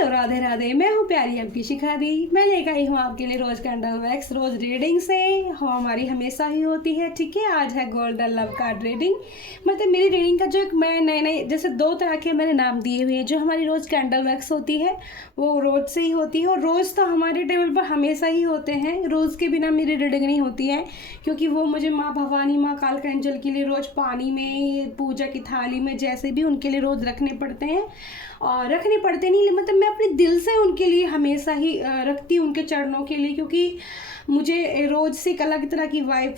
Hello Radhe Radhe, मैं हूँ प्यारी आपकी शिखा दी। मैं लेकर आई हूँ आपके लिए रोज कैंडल वैक्स रोज रीडिंग से। हमारी हमेशा ही होती है, ठीक है। आज है गोल्डन लव कार्ड रीडिंग। मतलब मेरी रीडिंग का जो मैं नए नए जैसे 2 तरह के मैंने नाम दिए हुए हैं। जो हमारी रोज कैंडल वैक्स होती है वो रोज से ही होती है, और रोज़ तो हमारे टेबल पर हमेशा ही होते हैं। रोज़ के बिना मेरी रीडिंग नहीं होती है, क्योंकि वो मुझे माँ भवानी, माँ कालकंजल के लिए रोज़ पानी में, पूजा की थाली में, जैसे भी उनके लिए रोज़ रखने पड़ते हैं। और रखने पड़ते नहीं, मतलब मैं अपने दिल से उनके लिए हमेशा ही रखती हूँ, उनके चरणों के लिए। क्योंकि मुझे रोज़ से एक अलग तरह की वाइब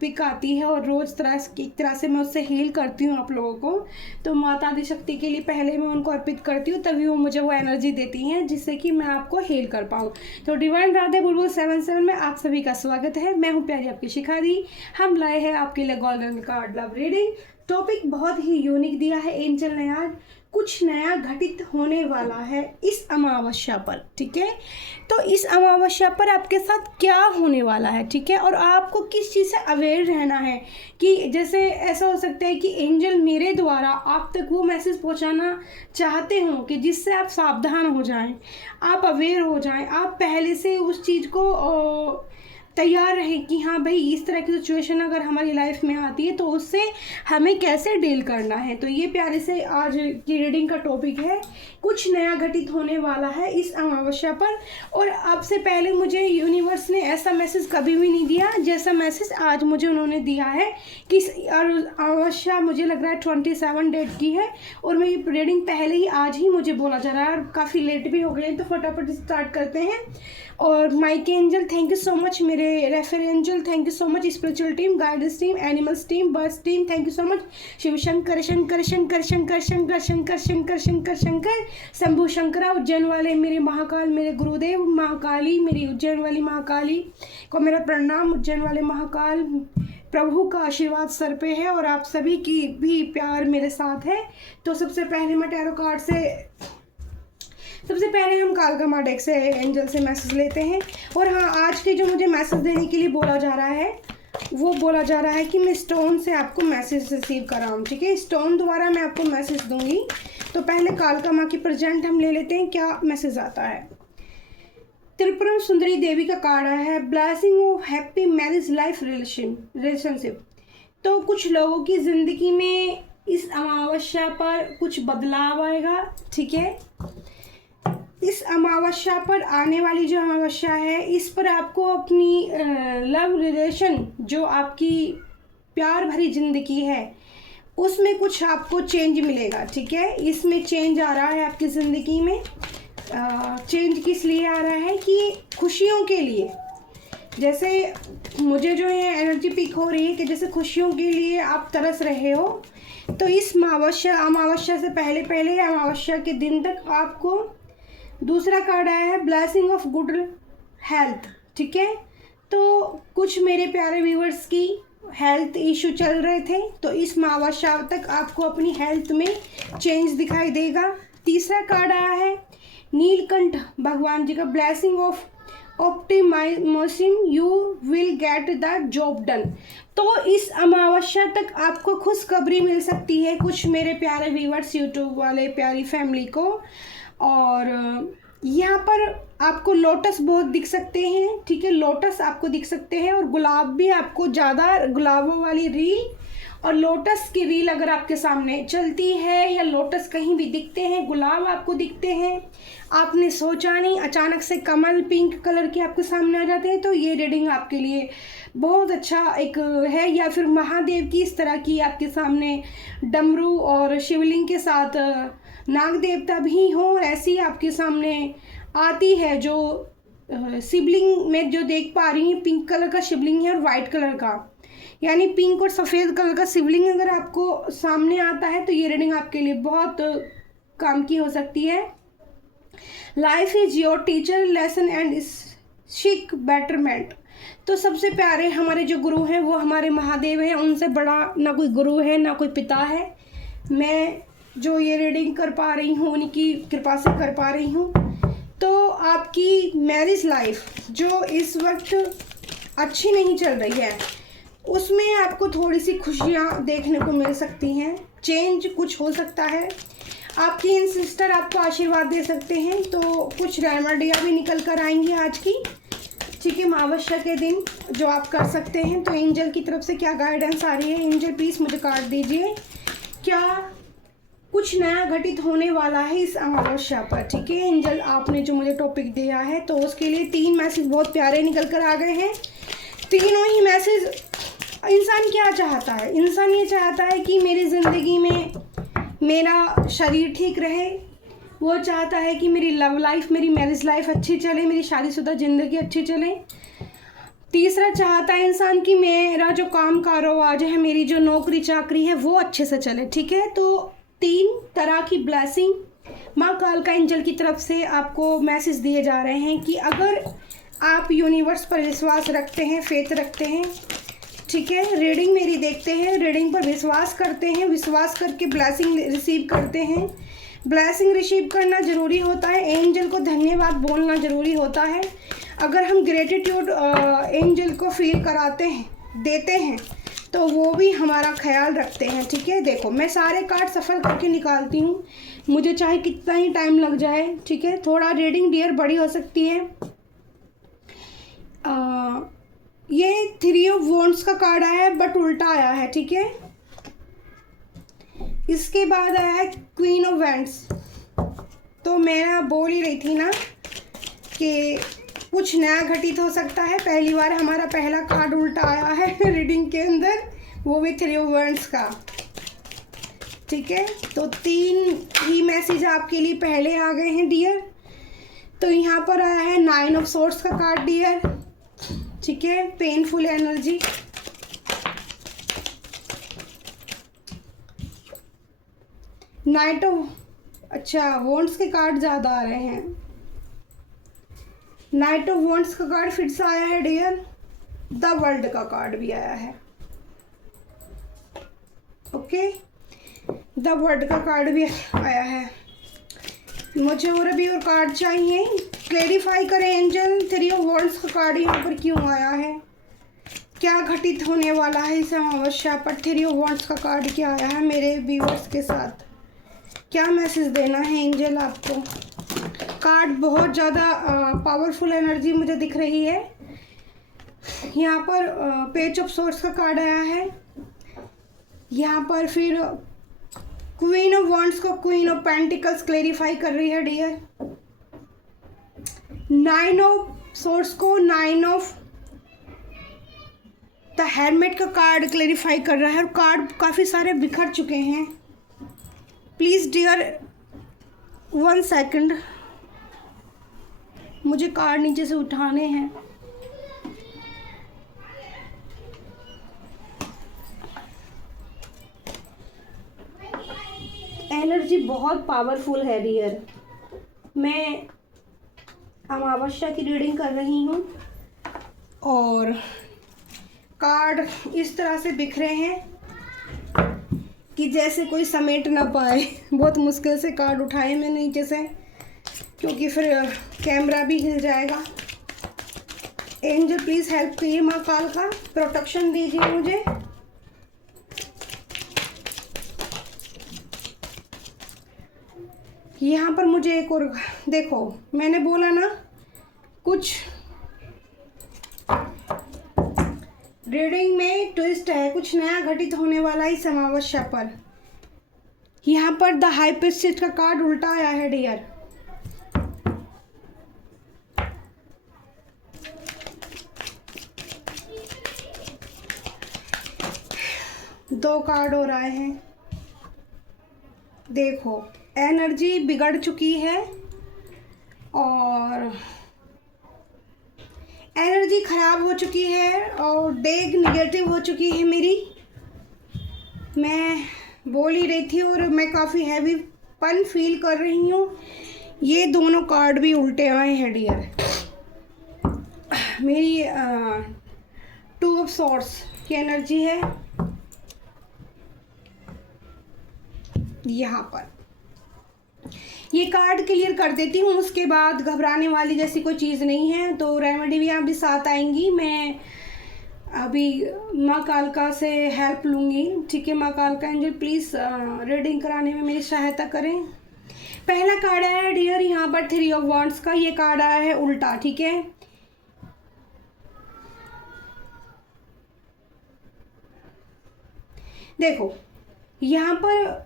पिक आती है, और रोज़ एक तरह से मैं उससे हील करती हूँ आप लोगों को। तो माता आदि शक्ति के लिए पहले मैं उनको अर्पित करती हूँ, तभी वो मुझे वो एनर्जी देती हैं जिससे कि मैं आपको हील कर पाऊँ। तो डिवाइन राधे बुलबुल 77 में आप सभी का स्वागत है। मैं हूँ प्यारी आपकी शिखा दी। हम लाए हैं आपके लिए golden card love reading. Topic बहुत ही यूनिक दिया है एंजल ने आज। कुछ नया घटित होने वाला है इस अमावस्या पर, ठीक है। तो इस अमावस्या पर आपके साथ क्या होने वाला है, ठीक है। और आपको किस चीज़ से अवेयर रहना है, कि जैसे ऐसा हो सकता है कि एंजल मेरे द्वारा आप तक वो मैसेज पहुंचाना चाहते हो कि जिससे आप सावधान हो जाएं, आप अवेयर हो जाएं, आप पहले से उस चीज़ को तैयार रहें कि हाँ भाई, इस तरह की सिचुएशन अगर हमारी लाइफ में आती है तो उससे हमें कैसे डील करना है। तो ये प्यारे से आज की रीडिंग का टॉपिक है, कुछ नया घटित होने वाला है इस अमावस्या पर। और अब से पहले मुझे यूनिवर्स ने ऐसा मैसेज कभी भी नहीं दिया जैसा मैसेज आज मुझे उन्होंने दिया है कि अमावस्या मुझे लग रहा है 27 डेट की है, और मैं ये रीडिंग पहले ही आज ही मुझे बोला जा रहा है, और काफ़ी लेट भी हो गए। तो फटाफट स्टार्ट करते हैं। और माइक angel thank you so much, मेरे Raphael angel thank you so much, spiritual team, guidance team, animals team, birds team thank you so much. Shiv Shankar Shankar Shankar Shankar Shankar Shankar Shankar Shankar Shankar Shambhu Shankara, Ujjain वाले मेरे महाकाल, मेरे गुरुदेव महाकाली, मेरी उज्जैन वाली महाकाली को मेरा प्रणाम। उज्जैन वाले महाकाल प्रभु का आशीर्वाद सर पे है, और आप सभी की भी प्यार मेरे साथ है। तो सबसे पहले हम कालका डेक से एंजल से मैसेज लेते हैं। और हाँ, आज के जो मुझे मैसेज देने के लिए बोला जा रहा है, वो बोला जा रहा है कि मैं स्टोन से आपको मैसेज रिसीव कराऊँ, ठीक है। स्टोन द्वारा मैं आपको मैसेज दूंगी। तो पहले कालका माँ की प्रेजेंट हम ले लेते हैं, क्या मैसेज आता है। त्रिपुरा सुंदरी देवी का कार्ड आया है, blessing of happy marriage life relationship. तो कुछ लोगों की ज़िंदगी में इस अमावस्या पर कुछ बदलाव आएगा, ठीक है। इस अमावस्या पर आने वाली जो अमावस्या है, इस पर आपको अपनी लव रिलेशन, जो आपकी प्यार भरी ज़िंदगी है, उसमें कुछ आपको चेंज मिलेगा, ठीक है। इसमें चेंज आ रहा है आपकी ज़िंदगी में। चेंज किस लिए आ रहा है कि खुशियों के लिए। जैसे मुझे जो है एनर्जी पिक हो रही है कि जैसे खुशियों के लिए आप तरस रहे हो। तो इस अमावस्या से पहले अमावस्या के दिन तक आपको दूसरा कार्ड आया है, ब्लेसिंग ऑफ गुड हेल्थ, ठीक है। तो कुछ मेरे प्यारे व्यूवर्स की हेल्थ इशू चल रहे थे, तो इस अमावस्या तक आपको अपनी हेल्थ में चेंज दिखाई देगा। तीसरा कार्ड आया है नीलकंठ भगवान जी का, blessing of optimisation, you will get the job done. तो इस अमावस्या तक आपको खुशखबरी मिल सकती है कुछ मेरे प्यारे व्यूवर्स, यूट्यूब वाले प्यारी फैमिली को। और यहाँ पर आपको लोटस बहुत दिख सकते हैं, ठीक है। लोटस आपको दिख सकते हैं, और गुलाब भी आपको ज़्यादा, गुलाबों वाली रील और लोटस की रील अगर आपके सामने चलती है, या लोटस कहीं भी दिखते हैं, गुलाब आपको दिखते हैं, आपने सोचा नहीं, अचानक से कमल पिंक कलर के आपके सामने आ जाते हैं, तो ये रीडिंग आपके लिए बहुत अच्छा एक है। या फिर महादेव की इस तरह की आपके सामने डमरू और शिवलिंग के साथ नाग देवता भी हों, ऐसी आपके सामने आती है। जो शिवलिंग में जो देख पा रही हैं, पिंक कलर का शिवलिंग है और वाइट कलर का, यानी पिंक और सफ़ेद कलर का शिवलिंग अगर आपको सामने आता है, तो ये रीडिंग आपके लिए बहुत काम की हो सकती है। Life is your teacher, lesson and seek betterment. तो सबसे प्यारे हमारे जो गुरु हैं वो हमारे महादेव हैं, उनसे बड़ा ना कोई गुरु है ना कोई पिता है। मैं जो ये रीडिंग कर पा रही हूँ उनकी कृपा से कर पा रही हूँ। तो आपकी मैरिज लाइफ जो इस वक्त अच्छी नहीं चल रही है, उसमें आपको थोड़ी सी खुशियाँ देखने को मिल सकती हैं, चेंज कुछ हो सकता है। आपकी इन सिस्टर आपको आशीर्वाद दे सकते हैं, तो कुछ रेमेडियाँ भी निकल कर आएंगी आज की, ठीक है, अमावस्या के दिन, जो आप कर सकते हैं। तो एंजल की तरफ से क्या गाइडेंस आ रही है? एंजल प्लीज़ मुझे कार्ड दीजिए, क्या कुछ नया घटित होने वाला है इस अमावस्या पर, ठीक है। एंजल आपने जो मुझे टॉपिक दिया है, तो उसके लिए 3 मैसेज बहुत प्यारे निकल कर आ गए हैं। तीनों ही मैसेज, इंसान क्या चाहता है? इंसान ये चाहता है कि मेरी ज़िंदगी में मेरा शरीर ठीक रहे, वो चाहता है कि मेरी लव लाइफ, मेरी मैरिज लाइफ अच्छी चले, मेरी शादीशुदा ज़िंदगी अच्छी चले। तीसरा चाहता है इंसान कि मेरा जो काम कारोबार है, मेरी जो नौकरी चाकरी है, वो अच्छे से चले, ठीक है। तो 3 तरह की ब्लेसिंग माँ कालका एंजल की तरफ से आपको मैसेज दिए जा रहे हैं कि अगर आप यूनिवर्स पर विश्वास रखते हैं, फेथ रखते हैं, ठीक है, रीडिंग मेरी देखते हैं, रीडिंग पर विश्वास करते हैं, विश्वास करके ब्लेसिंग रिसीव करते हैं। ब्लेसिंग रिसीव करना ज़रूरी होता है, एंजल को धन्यवाद बोलना ज़रूरी होता है। अगर हम ग्रेटिट्यूड एंजल को फील कराते हैं, देते हैं, तो वो भी हमारा ख्याल रखते हैं, ठीक है। देखो, मैं सारे कार्ड सफल करके निकालती हूँ, मुझे चाहे कितना ही टाइम लग जाए, ठीक है। थोड़ा रीडिंग डियर बड़ी हो सकती है। ये 3 ऑफ वॉन्ड्स का कार्ड आया है, बट उल्टा आया है, ठीक है। इसके बाद आया है क्वीन ऑफ वैंड्स। तो मैं बोल ही रही थी ना कि कुछ नया घटित हो सकता है। पहली बार हमारा पहला कार्ड उल्टा आया है रीडिंग के अंदर, वो भी 3 ऑफ वैंड्स का, ठीक है। तो 3 ही मैसेज आपके लिए पहले आ गए हैं डियर। तो यहाँ पर आया है 9 ऑफ सोर्ड्स का कार्ड डियर, ठीक है, पेनफुल एनर्जी। नाइट ऑफ, अच्छा, वॉन्ड्स के कार्ड ज़्यादा आ रहे हैं। नाइट ऑफ वॉन्ड्स का कार्ड फिर से आया है डियर। द वर्ल्ड का कार्ड भी आया है, ओके, द वर्ल्ड का कार्ड भी आया है। मुझे और अभी और कार्ड चाहिए, क्लेरिफाई करें एंजल, 3 ऑफ वॉन्ड्स का कार्ड यहाँ पर क्यों आया है? क्या घटित होने वाला है इस अमावस्या पर? 3 ऑफ वॉन्ड्स का कार्ड क्या आया है मेरे व्यूअर्स के साथ? क्या मैसेज देना है एंजल आपको? कार्ड बहुत ज़्यादा पावरफुल एनर्जी मुझे दिख रही है। यहाँ पर पेज ऑफ सोर्स का कार्ड आया है, यहाँ पर फिर क्वीन ऑफ वॉन्ड्स को क्वीन ऑफ पेंटिकल्स क्लेरिफाई कर रही है डियर। 9 ऑफ सोर्स को 9 ऑफ द हेलमेट का कार्ड क्लेरिफाई कर रहा है, और कार्ड काफ़ी सारे बिखर चुके हैं। प्लीज़ डियर 1 सेकंड, मुझे कार्ड नीचे से उठाने हैं। एनर्जी बहुत पावरफुल है डियर। मैं अमावस्या की रीडिंग कर रही हूँ और कार्ड इस तरह से बिखरे हैं कि जैसे कोई समेट ना पाए। बहुत मुश्किल से कार्ड उठाए मैंने नीचे से, क्योंकि फिर कैमरा भी हिल जाएगा। एंजल प्लीज़ हेल्प कीजिए, माँ काल का प्रोटेक्शन दीजिए मुझे। यहाँ पर मुझे एक और, देखो मैंने बोला ना कुछ रीडिंग में ट्विस्ट है, कुछ नया घटित होने वाला है इस अमावस्या पर। यहाँ पर द हाई प्रीस्टेस का कार्ड उल्टा आया है डियर। दो कार्ड और आए हैं। देखो एनर्जी बिगड़ चुकी है और एनर्जी ख़राब हो चुकी है और डेग निगेटिव हो चुकी है मेरी। मैं बोल ही रही थी और मैं काफ़ी हैवी पन फील कर रही हूँ। ये दोनों कार्ड भी उल्टे आए हैं डियर। मेरी 2 ऑफ सॉर्ड्स की एनर्जी है यहाँ पर। ये कार्ड क्लियर कर देती हूँ, उसके बाद घबराने वाली जैसी कोई चीज़ नहीं है। तो रेमेडी भी अभी साथ आएंगी। मैं अभी माँ कालका से हेल्प लूँगी, ठीक है। माँ कालका एंजल प्लीज़ रीडिंग कराने में मेरी सहायता करें। पहला कार्ड आया है डियर यहाँ पर 3 ऑफ वॉन्ड्स का, ये कार्ड आया है उल्टा, ठीक है। देखो यहाँ पर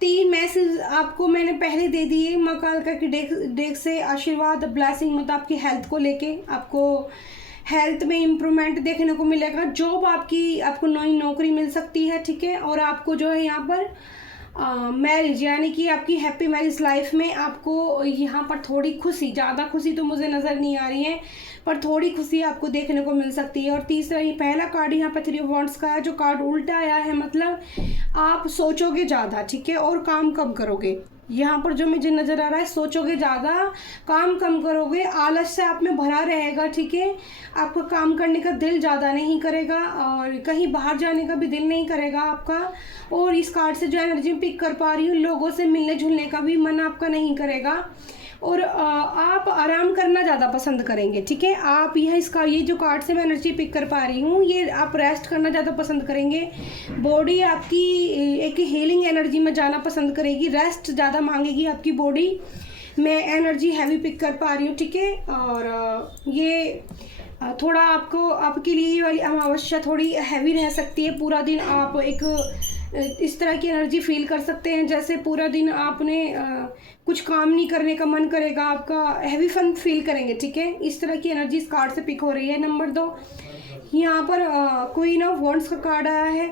3 मैसेज आपको मैंने पहले दे दिए माँ कालका की डेक से। आशीर्वाद, ब्लेसिंग, मतलब आपकी हेल्थ को लेके, आपको हेल्थ में इम्प्रूवमेंट देखने को मिलेगा। जॉब आपको नई नौकरी मिल सकती है, ठीक है। और आपको जो है यहाँ पर मैरिज, यानी कि आपकी हैप्पी मैरिज लाइफ में आपको यहाँ पर थोड़ी खुशी, ज़्यादा खुशी तो मुझे नज़र नहीं आ रही है, पर थोड़ी खुशी आपको देखने को मिल सकती है। और तीसरा, ये पहला कार्ड यहाँ पर 3 ऑफ वॉन्ड्स का है, जो कार्ड उल्टा आया है, मतलब आप सोचोगे ज़्यादा, ठीक है, और काम कम करोगे। यहाँ पर जो मुझे नज़र आ रहा है, सोचोगे ज़्यादा, काम कम करोगे, आलस से आप में भरा रहेगा, ठीक है। आपका काम करने का दिल ज़्यादा नहीं करेगा और कहीं बाहर जाने का भी दिल नहीं करेगा आपका। और इस कार्ड से जो एनर्जी पिक कर पा रही हूँ, लोगों से मिलने जुलने का भी मन आपका नहीं करेगा और आप आराम करना ज़्यादा पसंद करेंगे, ठीक है। आप ये जो कार्ड से मैं एनर्जी पिक कर पा रही हूँ, ये आप रेस्ट करना ज़्यादा पसंद करेंगे। बॉडी आपकी एक हीलिंग एनर्जी में जाना पसंद करेगी, रेस्ट ज़्यादा मांगेगी आपकी बॉडी। मैं एनर्जी हैवी पिक कर पा रही हूँ, ठीक है। और ये थोड़ा आपके लिए ये वाली अमावस्या थोड़ी हैवी रह सकती है। पूरा दिन आप इस तरह की एनर्जी फील कर सकते हैं जैसे पूरा दिन आपने कुछ काम नहीं करने का मन करेगा, आपका हैवी फन फील करेंगे, ठीक है। इस तरह की एनर्जी इस कार्ड से पिक हो रही है। नंबर 2, यहाँ पर क्वीन ऑफ वॉन्ड्स का कार्ड आया है।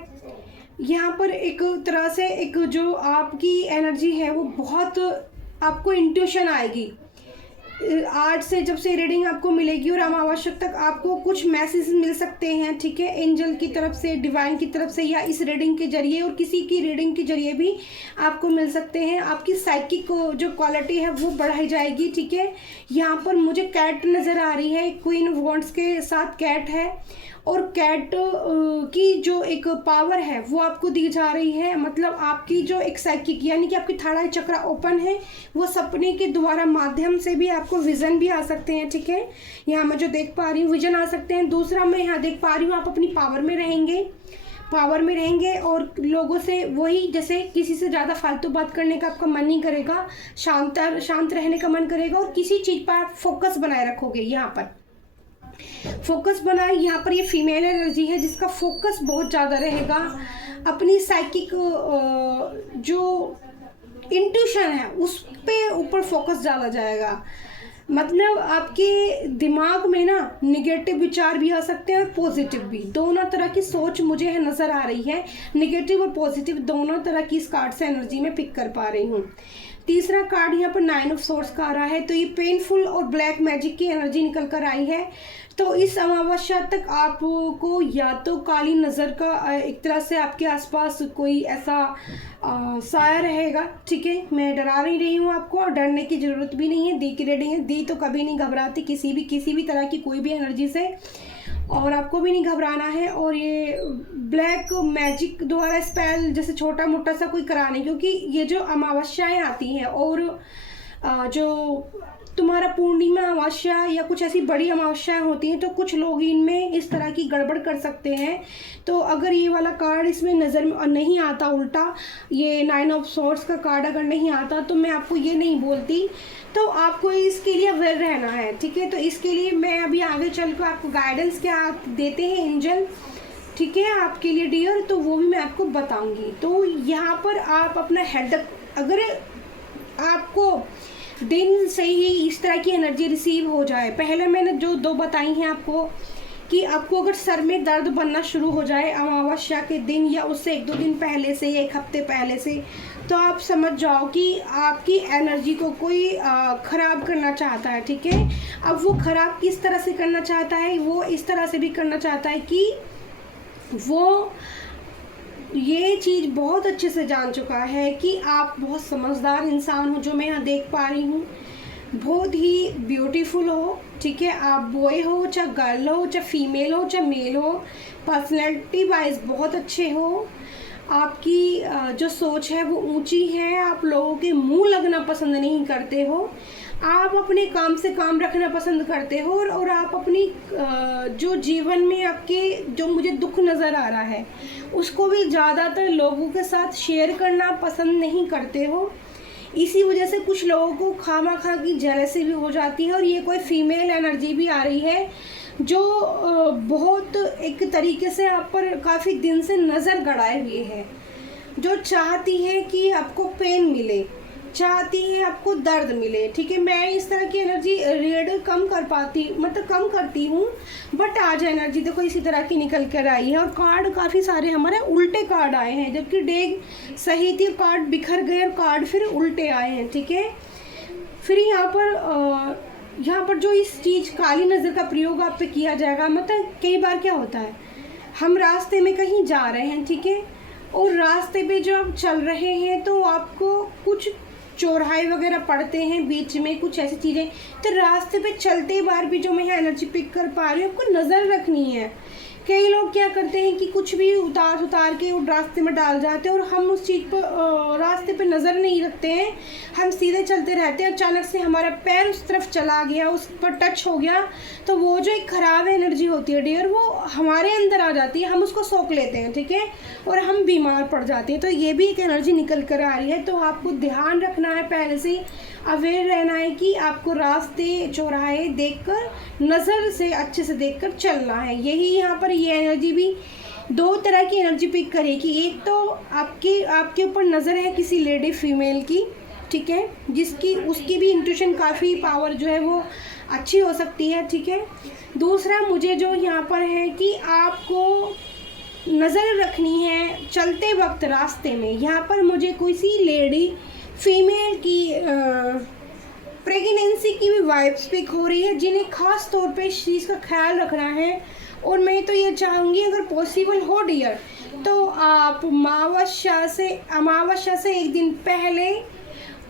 यहाँ पर एक तरह से एक जो आपकी एनर्जी है वो बहुत आपको इंट्यूशन आएगी। आज से जब से रीडिंग आपको मिलेगी और अमावस्या तक आपको कुछ मैसेज मिल सकते हैं, ठीक है, एंजल की तरफ से, डिवाइन की तरफ से, या इस रीडिंग के जरिए और किसी की रीडिंग के जरिए भी आपको मिल सकते हैं। आपकी साइकिक जो क्वालिटी है वो बढ़ाई जाएगी, ठीक है। यहाँ पर मुझे कैट नज़र आ रही है, क्वीन ऑफ वॉन्ड्स के साथ कैट है और कैट की जो एक पावर है वो आपको दी जा रही है। मतलब आपकी जो एक साइकिक, यानी कि आपकी थर्ड आई चक्र ओपन है, वो सपने के द्वारा माध्यम से भी आपको विजन भी आ सकते हैं, ठीक है। यहाँ मैं जो देख पा रही हूँ विजन आ सकते हैं। दूसरा, मैं यहाँ देख पा रही हूँ आप अपनी पावर में रहेंगे और लोगों से वही, जैसे किसी से ज़्यादा फालतू बात करने का आपका मन नहीं करेगा, शांत रहने का मन करेगा और किसी चीज़ पर आप फोकस बनाए रखोगे। यहाँ पर फोकस बनाए, यहाँ पर ये फीमेल एनर्जी है जिसका फोकस बहुत ज़्यादा रहेगा। अपनी साइकिक जो इंट्यूशन है उस पे ऊपर फोकस ज़्यादा जाएगा। मतलब आपके दिमाग में ना निगेटिव विचार भी आ सकते हैं और पॉजिटिव भी, दोनों तरह की सोच मुझे है नज़र आ रही है। निगेटिव और पॉजिटिव दोनों तरह की इस कार्ड से एनर्जी में पिक कर पा रही हूँ। तीसरा कार्ड यहाँ पर 9 ऑफ सोर्ड्स का आ रहा है, तो ये पेनफुल और ब्लैक मैजिक की एनर्जी निकल कर आई है। तो इस अमावस्या तक आपको या तो काली नज़र का एक तरह से आपके आसपास कोई ऐसा साया रहेगा, ठीक है। मैं डरा नहीं रही हूँ आपको, और डरने की ज़रूरत भी नहीं है। दी की रीडिंग है, दी तो कभी नहीं घबराती किसी भी तरह की कोई भी एनर्जी से, और आपको भी नहीं घबराना है। और ये ब्लैक मैजिक द्वारा स्पेल जैसे छोटा मोटा सा कोई कराने, क्योंकि ये जो अमावस्याएँ आती हैं और जो तुम्हारा पूर्णिमा अमावस्या या कुछ ऐसी बड़ी अमावस्याएँ होती हैं, तो कुछ लोग इनमें इस तरह की गड़बड़ कर सकते हैं। तो अगर ये वाला कार्ड इसमें नज़र में नहीं आता, उल्टा ये 9 ऑफ सोर्ड्स का कार्ड अगर नहीं आता, तो मैं आपको ये नहीं बोलती। तो आपको इसके लिए अवेयर रहना है, ठीक है। तो इसके लिए मैं अभी आगे चल कर आपको गाइडेंस क्या देते हैं एंजल, ठीक है, आपके लिए डियर, तो वो भी मैं आपको बताऊँगी। तो यहाँ पर आप अपना हेड, अगर आपको दिन से ही इस तरह की एनर्जी रिसीव हो जाए, पहले मैंने जो 2 बताई हैं आपको, कि आपको अगर सर में दर्द बनना शुरू हो जाए अमावस्या के दिन या उससे 1-2 दिन पहले से, 1 हफ्ते पहले से, तो आप समझ जाओ कि आपकी एनर्जी को कोई ख़राब करना चाहता है, ठीक है। अब वो ख़राब किस तरह से करना चाहता है, वो इस तरह से भी करना चाहता है कि वो ये चीज़ बहुत अच्छे से जान चुका है कि आप बहुत समझदार इंसान हो, जो मैं यहाँ देख पा रही हूँ। बहुत ही ब्यूटीफुल हो, ठीक है। आप बॉय हो चाहे गर्ल हो, चाहे फीमेल हो चाहे मेल हो, पर्सनैलिटी वाइज बहुत अच्छे हो। आपकी जो सोच है वो ऊंची है। आप लोगों के मुंह लगना पसंद नहीं करते हो। आप अपने काम से काम रखना पसंद करते हो और आप अपनी जो जीवन में आपके जो मुझे दुख नज़र आ रहा है उसको भी ज़्यादातर लोगों के साथ शेयर करना पसंद नहीं करते हो। इसी वजह से कुछ लोगों को खामा-खा की जेलसी भी हो जाती है, और ये कोई फीमेल एनर्जी भी आ रही है जो बहुत एक तरीके से आप पर काफ़ी दिन से नज़र गड़ाए हुए है, जो चाहती है कि आपको पेन मिले, चाहती है आपको दर्द मिले। ठीक है, मैं इस तरह की एनर्जी रीड कम करती हूँ, बट आज एनर्जी देखो इसी तरह की निकल कर आई है, और कार्ड काफ़ी सारे हमारे उल्टे कार्ड आए हैं, जबकि डेग सही थी, कार्ड बिखर गए और कार्ड फिर उल्टे आए हैं। ठीक है, फिर यहाँ पर जो इस चीज़ काली नज़र का प्रयोग आप पे किया जाएगा, मतलब कई बार क्या होता है, हम रास्ते में कहीं जा रहे हैं, ठीक है, और रास्ते पे जो आप चल रहे हैं तो आपको कुछ चौराहे वगैरह पड़ते हैं बीच में, कुछ ऐसी चीज़ें, तो रास्ते पे चलते बार भी जो मैं एनर्जी पिक कर पा रही हूँ, आपको नज़र रखनी है। कई लोग क्या करते हैं कि कुछ भी उतार के उस रास्ते में डाल जाते हैं, और हम उस चीज़ पर रास्ते पे नज़र नहीं रखते हैं, हम सीधे चलते रहते हैं। अचानक से हमारा पैर उस तरफ चला गया, उस पर टच हो गया, तो वो जो एक ख़राब एनर्जी होती है डियर, वो हमारे अंदर आ जाती है, हम उसको सोख लेते हैं, ठीक है, और हम बीमार पड़ जाते हैं। तो ये भी एक एनर्जी निकल कर आ रही है, तो आपको ध्यान रखना है, पहले से अवेयर रहना है कि आपको रास्ते चौराहे देखकर, नज़र से अच्छे से देखकर चलना है। यही यहाँ पर ये एनर्जी भी दो तरह की एनर्जी पिक करेगी। एक तो आपके ऊपर नज़र है किसी लेडी फीमेल की, ठीक है, जिसकी उसकी भी इंट्यूशन काफ़ी पावर जो है वो अच्छी हो सकती है, ठीक है। दूसरा मुझे जो यहाँ पर है कि आपको नज़र रखनी है चलते वक्त रास्ते में, यहाँ पर मुझे कोई सी लेडी फीमेल की प्रेगनेंसी की भी वाइब्स पिक हो रही है, जिन्हें ख़ास तौर पे इस चीज़ का ख्याल रखना है। और मैं तो ये चाहूँगी अगर पॉसिबल हो डियर, तो आप अमावस्या से एक दिन पहले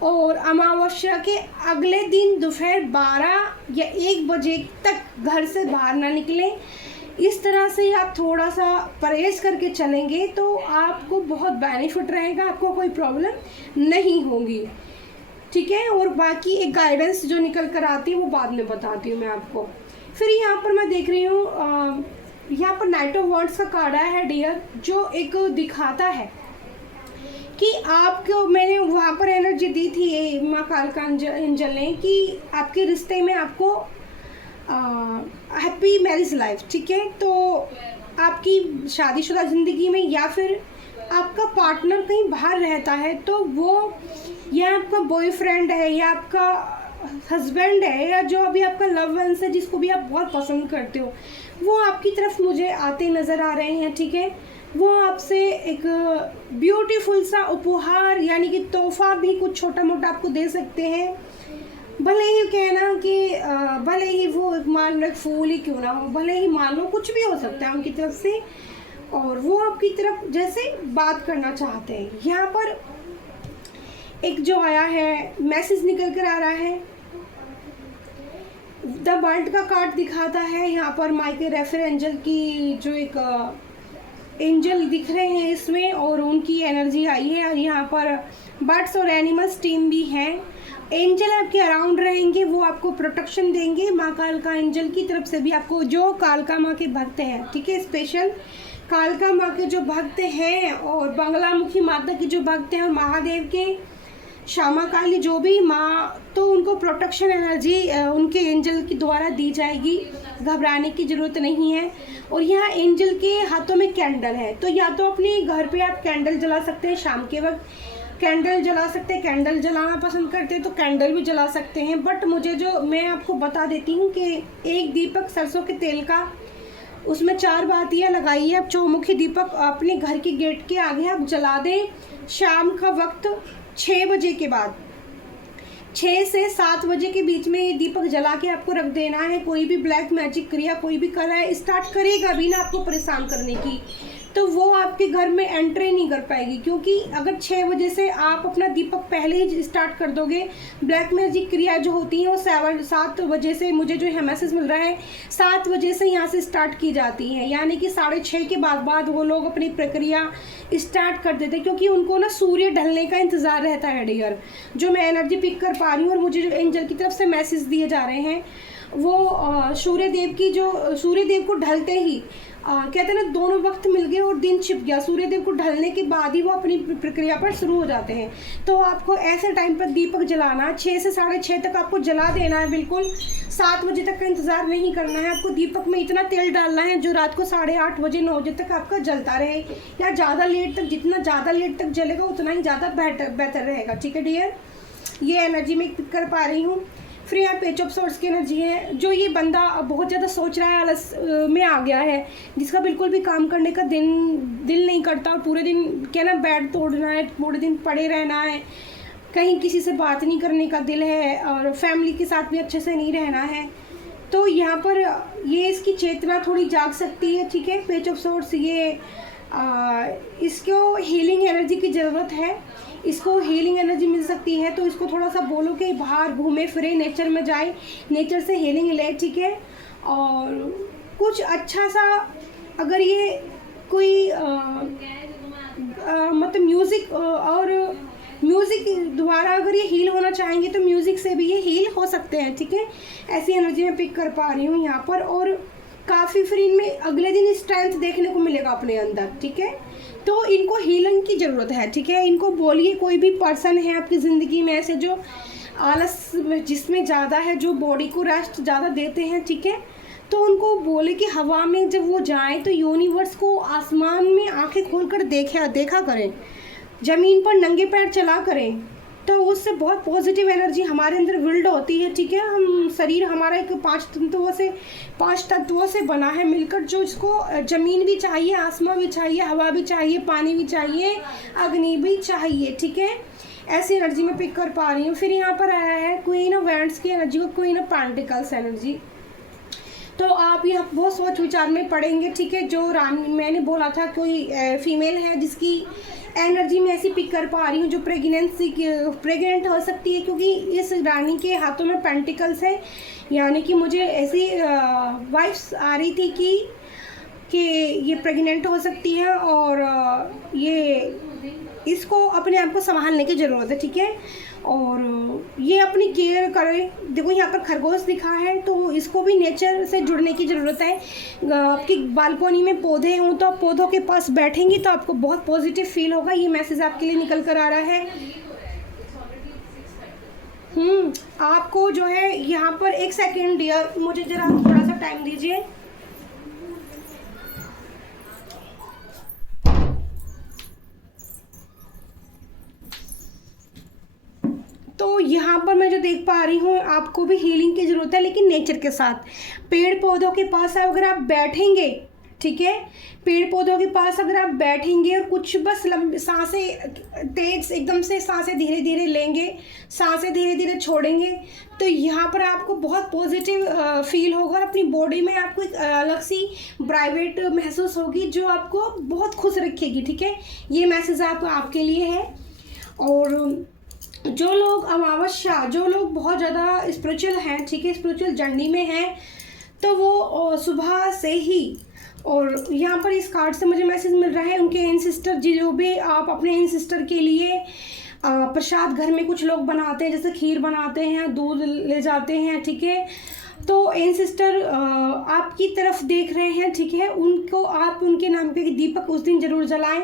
और अमावस्या के अगले दिन दोपहर 12 या 1 बजे तक घर से बाहर ना निकलें। इस तरह से आप थोड़ा सा परहेज करके चलेंगे तो आपको बहुत बेनिफिट रहेगा, आपको कोई प्रॉब्लम नहीं होगी, ठीक है। और बाकी एक गाइडेंस जो निकल कर आती है वो बाद में बताती हूँ मैं आपको। फिर यहाँ पर मैं देख रही हूँ यहाँ पर नाइट ऑफ वर्ड्स का कार्ड आया है डियर, जो एक दिखाता है कि आपको, मैंने वहाँ पर एनर्जी दी थी माँ कालका एंजल ने कि आपके रिश्ते में आपको हैप्पी मैरिज लाइफ, ठीक है। तो आपकी शादीशुदा ज़िंदगी में या फिर आपका पार्टनर कहीं बाहर रहता है, तो वो या आपका बॉयफ्रेंड है या आपका हस्बैंड है या जो अभी आपका लव वंस है जिसको भी आप बहुत पसंद करते हो, वो आपकी तरफ मुझे आते नज़र आ रहे हैं, ठीक है। वो आपसे एक ब्यूटीफुल सा उपहार यानी कि तोहफा भी कुछ छोटा मोटा आपको दे सकते हैं, भले ही कहना कि भले ही वो मान लो एक फूल ही क्यों ना हो, भले ही मान लो कुछ भी हो सकता है उनकी तरफ से, और वो आपकी तरफ जैसे बात करना चाहते हैं। यहाँ पर एक जो आया है मैसेज निकल कर आ रहा है, द वर्ल्ड का कार्ड दिखाता है यहाँ पर माइकल रेफर एंजल की जो एक एंजल दिख रहे हैं इसमें, और उनकी एनर्जी आई है। यहाँ पर बर्ड्स और एनिमल्स टीम भी हैं, एंजल आपके अराउंड रहेंगे, वो आपको प्रोटेक्शन देंगे। माँ कालका एंजल की तरफ से भी आपको, जो कालका माँ के भक्त हैं, ठीक है, स्पेशल कालका माँ के जो भक्त हैं और बंगलामुखी माता के जो भक्त हैं और महादेव के श्यामा काली जो भी माँ, तो उनको प्रोटेक्शन एनर्जी उनके एंजल के द्वारा दी जाएगी, घबराने की ज़रूरत नहीं है। और यहाँ एंजल के हाथों में कैंडल है, तो या तो अपने घर पे आप कैंडल जला सकते हैं, शाम के वक्त कैंडल जला सकते हैं, कैंडल जलाना पसंद करते हैं तो कैंडल भी जला सकते हैं। बट मुझे जो मैं आपको बता देती हूँ कि एक दीपक सरसों के तेल का, उसमें 4 बातियाँ लगाइए, आप चौमुखी दीपक अपने घर के गेट के आगे आप जला दें। शाम का वक्त 6 बजे के बाद, 6 से 7 बजे के बीच में ये दीपक जला के आपको रख देना है। कोई भी ब्लैक मैजिक क्रिया कोई भी कर रहा है, स्टार्ट करेगा भी ना आपको परेशान करने की, तो वो आपके घर में एंट्री नहीं कर पाएगी, क्योंकि अगर 6 बजे से आप अपना दीपक पहले ही स्टार्ट कर दोगे, ब्लैक मैजिक क्रिया जो होती है वो 7 बजे से, मुझे जो है मैसेज मिल रहा है 7 बजे से यहाँ से स्टार्ट की जाती है, यानी कि 6:30 के बाद वो लोग अपनी प्रक्रिया स्टार्ट कर देते हैं, क्योंकि उनको ना सूर्य ढलने का इंतज़ार रहता है डियर। जो मैं एनर्जी पिक कर पा रही हूँ और मुझे जो एंजल की तरफ से मैसेज दिए जा रहे हैं, वो सूर्यदेव को ढलते ही कहते हैं ना, दोनों वक्त मिल गए और दिन छिप गया, सूर्यदेव को ढलने के बाद ही वो अपनी प्रक्रिया पर शुरू हो जाते हैं। तो आपको ऐसे टाइम पर दीपक जलाना, 6 से 6:30 तक आपको जला देना है, बिल्कुल 7 बजे तक का इंतज़ार नहीं करना है। आपको दीपक में इतना तेल डालना है जो रात को 8:30 बजे 9 बजे तक आपका जलता रहे, या ज़्यादा लेट तक, जितना ज़्यादा लेट तक जलेगा उतना ही ज़्यादा बेहतर रहेगा। ठीक है डियर, ये एनर्जी मैं कर पा रही हूँ। फिर यहाँ पेज ऑफ सोर्स की एनर्जी है। जो ये बंदा बहुत ज़्यादा सोच रहा है, आलस में आ गया है, जिसका बिल्कुल भी काम करने का दिल नहीं करता, और पूरे दिन क्या ना बेड तोड़ना है, पूरे दिन पड़े रहना है, कहीं किसी से बात नहीं करने का दिल है, और फैमिली के साथ भी अच्छे से नहीं रहना है, तो यहाँ पर ये इसकी चेतना थोड़ी जाग सकती है। ठीक है, पेज ऑफ सोर्स ये इसको हीलिंग एनर्जी की ज़रूरत है, इसको हीलिंग एनर्जी मिल सकती है। तो इसको थोड़ा सा बोलो कि बाहर घूमे फिरे, नेचर में जाए, नेचर से हीलिंग ले। ठीक है, और कुछ अच्छा सा, अगर ये कोई मतलब म्यूज़िक और म्यूज़िक द्वारा अगर ये हील होना चाहेंगे तो म्यूज़िक से भी ये हील हो सकते हैं। ठीक है, ऐसी एनर्जी मैं पिक कर पा रही हूँ यहाँ पर, और काफ़ी फिर इनमें अगले दिन स्ट्रेंथ देखने को मिलेगा अपने अंदर। ठीक है, तो इनको हीलिंग की ज़रूरत है। ठीक है, इनको बोलिए, कोई भी पर्सन है आपकी ज़िंदगी में ऐसे जो आलस जिसमें ज़्यादा है, जो बॉडी को रेस्ट ज़्यादा देते हैं, ठीक है, तो उनको बोले कि हवा में जब वो जाएं तो यूनिवर्स को, आसमान में आंखें खोलकर देखा करें, ज़मीन पर नंगे पैर चला करें, तो उससे बहुत पॉजिटिव एनर्जी हमारे अंदर बिल्ड होती है। ठीक है, हम शरीर हमारा एक 5 तत्वों से बना है मिलकर, जो इसको ज़मीन भी चाहिए, आसमान भी चाहिए, हवा भी चाहिए, पानी भी चाहिए, अग्नि भी चाहिए। ठीक है, ऐसी एनर्जी में पिक कर पा रही हूँ। फिर यहाँ पर आया है क्वीन ऑफ वैंड्स की एनर्जी को, क्वीन ऑफ पेंटिकल्स एनर्जी। तो आप यहाँ बहुत सोच विचार में पड़ेंगे। ठीक है, जो रानी मैंने बोला था, कोई फीमेल है जिसकी एनर्जी में ऐसी पिक कर पा रही हूँ, जो प्रेग्नेंट हो सकती है, क्योंकि इस रानी के हाथों में पेंटिकल्स है, यानी कि मुझे ऐसी वाइब्स आ रही थी कि ये प्रेग्नेंट हो सकती है, और ये इसको अपने आप को संभालने की ज़रूरत है। ठीक है, और ये अपनी केयर करे। देखो यहाँ पर खरगोश दिखा है, तो इसको भी नेचर से जुड़ने की ज़रूरत है। आपकी बालकोनी में पौधे हों तो आप पौधों के पास बैठेंगी तो आपको बहुत पॉजिटिव फील होगा। ये मैसेज आपके लिए निकल कर आ रहा है। आपको जो है यहाँ पर, एक सेकेंड डियर, मुझे ज़रा थोड़ा सा टाइम दीजिए। तो यहाँ पर मैं जो देख पा रही हूँ, आपको भी हीलिंग की ज़रूरत है, लेकिन नेचर के साथ। पेड़ पौधों के पास अगर आप बैठेंगे, ठीक है, पेड़ पौधों के पास अगर आप बैठेंगे और कुछ बस सांसें तेज, एकदम से सांसें धीरे धीरे लेंगे, सांसें धीरे धीरे छोड़ेंगे, तो यहाँ पर आपको बहुत पॉजिटिव फील होगा, और अपनी बॉडी में आपको एक अलग सी ब्राइवेट महसूस होगी, जो आपको बहुत खुश रखेगी। ठीक है, ये मैसेज आपके लिए है। और जो लोग अमावस्या, जो लोग बहुत ज़्यादा स्पिरिचुअल हैं, ठीक है, स्पिरिचुअल जर्नी में हैं, तो वो सुबह से ही, और यहाँ पर इस कार्ड से मुझे मैसेज मिल रहा है, उनके एंसेस्टर, जो भी आप अपने एंसेस्टर के लिए प्रसाद घर में कुछ लोग बनाते हैं, जैसे खीर बनाते हैं, दूध ले जाते हैं, ठीक है, तो एंसेस्टर आपकी तरफ देख रहे हैं। ठीक है, उनको आप उनके नाम पे दीपक उस दिन ज़रूर जलाएं।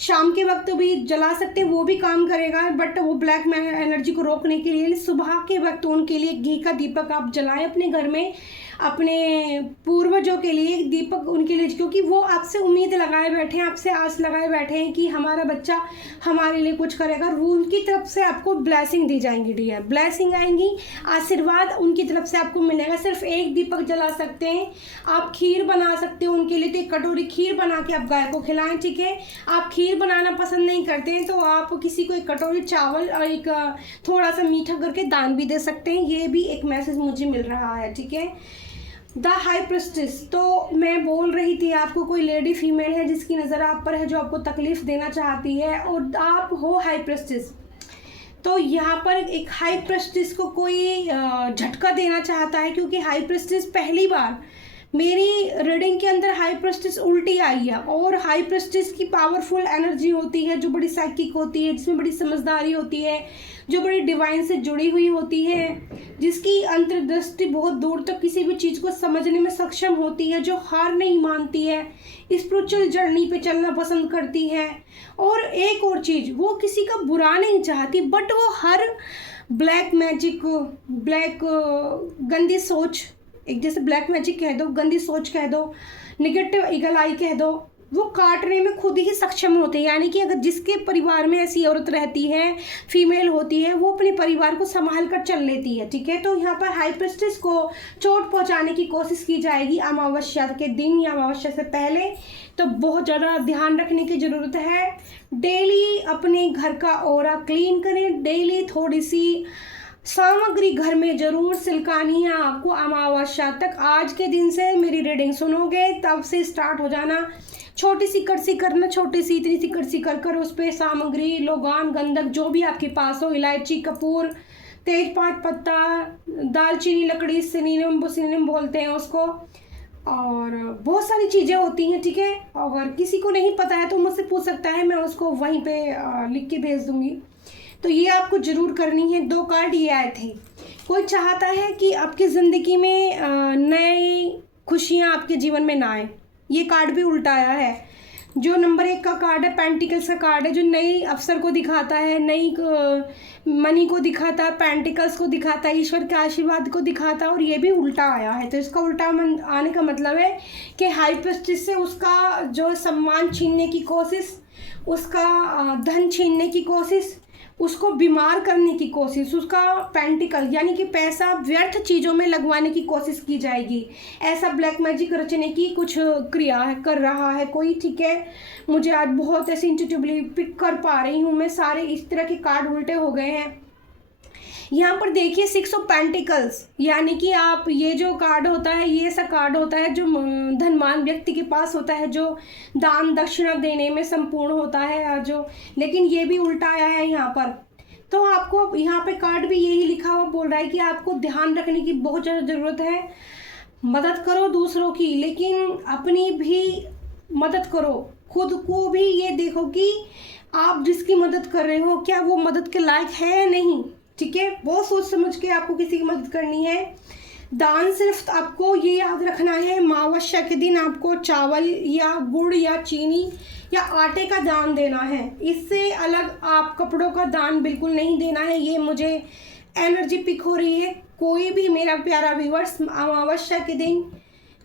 शाम के वक्त भी जला सकते हैं, वो भी काम करेगा, बट वो ब्लैक एनर्जी को रोकने के लिए सुबह के वक्त उनके लिए घी का दीपक आप जलाएं अपने घर में, अपने पूर्वजों के लिए दीपक उनके लिए, क्योंकि वो आपसे उम्मीद लगाए बैठे हैं, आपसे आस लगाए बैठे हैं कि हमारा बच्चा हमारे लिए कुछ करेगा, और वो उनकी तरफ से आपको ब्लेसिंग दी जाएंगी डियर, ब्लेसिंग आएंगी, आशीर्वाद उनकी तरफ से आपको मिलेगा। सिर्फ एक दीपक जला सकते हैं, आप खीर बना सकते हो उनके लिए, तो एक कटोरी खीर बना के आप गाय को खिलाएं। ठीक है, आप खीर बनाना पसंद नहीं करते हैं तो आप किसी को एक कटोरी चावल और एक थोड़ा सा मीठा करके दान भी दे सकते हैं। ये भी एक मैसेज मुझे मिल रहा है। ठीक है, द हाई प्रेस्टिस, तो मैं बोल रही थी आपको, कोई लेडी फीमेल है जिसकी नज़र आप पर है, जो आपको तकलीफ़ देना चाहती है, और आप हो हाई प्रेस्टिस। तो यहाँ पर एक हाई प्रेस्टिस को कोई झटका देना चाहता है, क्योंकि हाई प्रेस्टिस मेरी रीडिंग के अंदर हाई प्रेस्टिज उल्टी आई है, और हाई प्रेस्टिज की पावरफुल एनर्जी होती है, जो बड़ी साइकिक होती है, जिसमें बड़ी समझदारी होती है, जो बड़ी डिवाइन से जुड़ी हुई होती है, जिसकी अंतर्दृष्टि बहुत दूर तक किसी भी चीज़ को समझने में सक्षम होती है, जो हार नहीं मानती है, स्पिरिचुअल जर्नी पे चलना पसंद करती है। और एक और चीज़, वो किसी का बुरा नहीं चाहती, बट वो हर ब्लैक मैजिक, ब्लैक गंदी सोच, एक जैसे ब्लैक मैजिक कह दो, गंदी सोच कह दो, निगेटिव ईगल आई कह दो, वो काटने में खुद ही सक्षम होते हैं। यानी कि अगर जिसके परिवार में ऐसी औरत रहती है, फीमेल होती है, वो अपने परिवार को संभाल कर चल लेती है, ठीक है। तो यहाँ पर हाई प्रेस्टिस को चोट पहुँचाने की कोशिश की जाएगी अमावस्या के दिन या अमावस्या से पहले, तो बहुत ज़्यादा ध्यान रखने की ज़रूरत है। डेली अपने घर का ऑरा क्लीन करें, डेली थोड़ी सी सामग्री घर में जरूर सिलकानी है आपको अमावस्या तक। आज के दिन से मेरी रीडिंग सुनोगे तब से स्टार्ट हो जाना, छोटी सी कड़सी करना, छोटी सी इतनी सी कड़सी कर कर उस पर सामग्री, लोगान, गंधक जो भी आपके पास हो, इलायची, कपूर, तेजपात पत्ता, दालचीनी, लकड़ी, सिनीनम बोलते हैं उसको, और बहुत सारी चीज़ें होती हैं, ठीक है। अगर किसी को नहीं पता है तो मुझसे पूछ सकता है, मैं उसको वहीं पे लिख के भेज दूँगी। तो ये आपको ज़रूर करनी है। 2 कार्ड ये आए थे। कोई चाहता है कि आपकी ज़िंदगी में नई खुशियाँ आपके जीवन में ना आए, ये कार्ड भी उल्टा आया है। जो नंबर 1 का कार्ड है, पेंटिकल्स का कार्ड है, जो नई अवसर को दिखाता है, नई मनी को दिखाता है, पेंटिकल्स को दिखाता है, ईश्वर के आशीर्वाद को दिखाता है, और ये भी उल्टा आया है। तो इसका उल्टा आने का मतलब है कि हाई प्रेस्टिज से उसका जो सम्मान छीनने की कोशिश, उसका धन छीनने की कोशिश, उसको बीमार करने की कोशिश, उसका पेंटिकल यानी कि पैसा व्यर्थ चीज़ों में लगवाने की कोशिश की जाएगी। ऐसा ब्लैक मैजिक रचने की कुछ क्रिया है, कर रहा है कोई, ठीक है। मुझे आज बहुत ऐसे इंट्यूटिवली पिक कर पा रही हूँ मैं, सारे इस तरह के कार्ड उल्टे हो गए हैं। यहाँ पर देखिए 6 ऑफ पेंटिकल्स, यानी कि आप, ये जो कार्ड होता है, ये ऐसा कार्ड होता है जो धनवान व्यक्ति के पास होता है, जो दान दक्षिणा देने में संपूर्ण होता है, जो, लेकिन ये भी उल्टा आया है यहाँ पर। तो आपको यहाँ पे कार्ड भी यही लिखा हुआ बोल रहा है कि आपको ध्यान रखने की बहुत ज़्यादा ज़रूरत है। मदद करो दूसरों की, लेकिन अपनी भी मदद करो, खुद को भी ये देखो कि आप जिसकी मदद कर रहे हो क्या वो मदद के लायक है या नहीं, ठीक है। बहुत सोच समझ के आपको किसी की मदद करनी है। दान सिर्फ आपको ये याद रखना है, अमावस्या के दिन आपको चावल या गुड़ या चीनी या आटे का दान देना है। इससे अलग आप कपड़ों का दान बिल्कुल नहीं देना है। ये मुझे एनर्जी पिक हो रही है। कोई भी मेरा प्यारा व्यूअर्स अमावस्या के दिन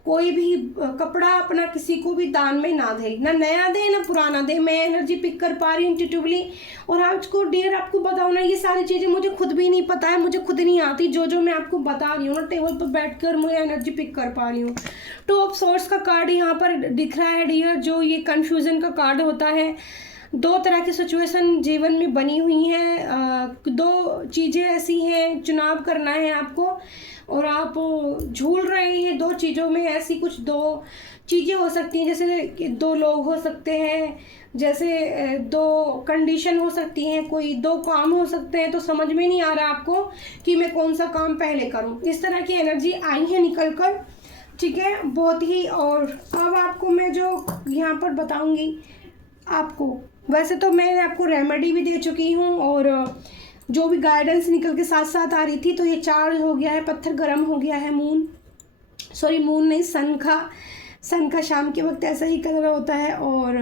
कोई भी कपड़ा अपना किसी को भी दान में ना दे, ना नया दे ना पुराना दे। मैं एनर्जी पिक कर पा रही हूँ इंट्यूटिवली। और आज को डियर आपको बताऊँ ना, ये सारी चीज़ें मुझे खुद भी नहीं पता है, मुझे खुद नहीं आती। जो मैं आपको बता रही हूँ ना, टेबल पर बैठकर मैं एनर्जी पिक कर पा रही हूँ। 2 ऑफ सोर्स का कार्ड यहाँ पर दिख रहा है डियर, जो ये कन्फ्यूज़न का कार्ड होता है। 2 तरह की सिचुएशन जीवन में बनी हुई हैं, 2 चीज़ें ऐसी हैं, चुनाव करना है आपको और आप झूल रहे हैं 2 चीज़ों में। ऐसी कुछ 2 चीज़ें हो सकती हैं, जैसे 2 लोग हो सकते हैं, जैसे 2 कंडीशन हो सकती हैं, कोई 2 काम हो सकते हैं। तो समझ में नहीं आ रहा आपको कि मैं कौन सा काम पहले करूं। इस तरह की एनर्जी आई है निकल कर, ठीक है, बहुत ही। और अब आपको मैं जो यहाँ पर बताऊँगी आपको, वैसे तो मैं आपको रेमेडी भी दे चुकी हूँ और जो भी गाइडेंस निकल के साथ साथ आ रही थी। तो ये चार्ज हो गया है, पत्थर गर्म हो गया है, मून नहीं, सन का शाम के वक्त ऐसा ही कलर होता है। और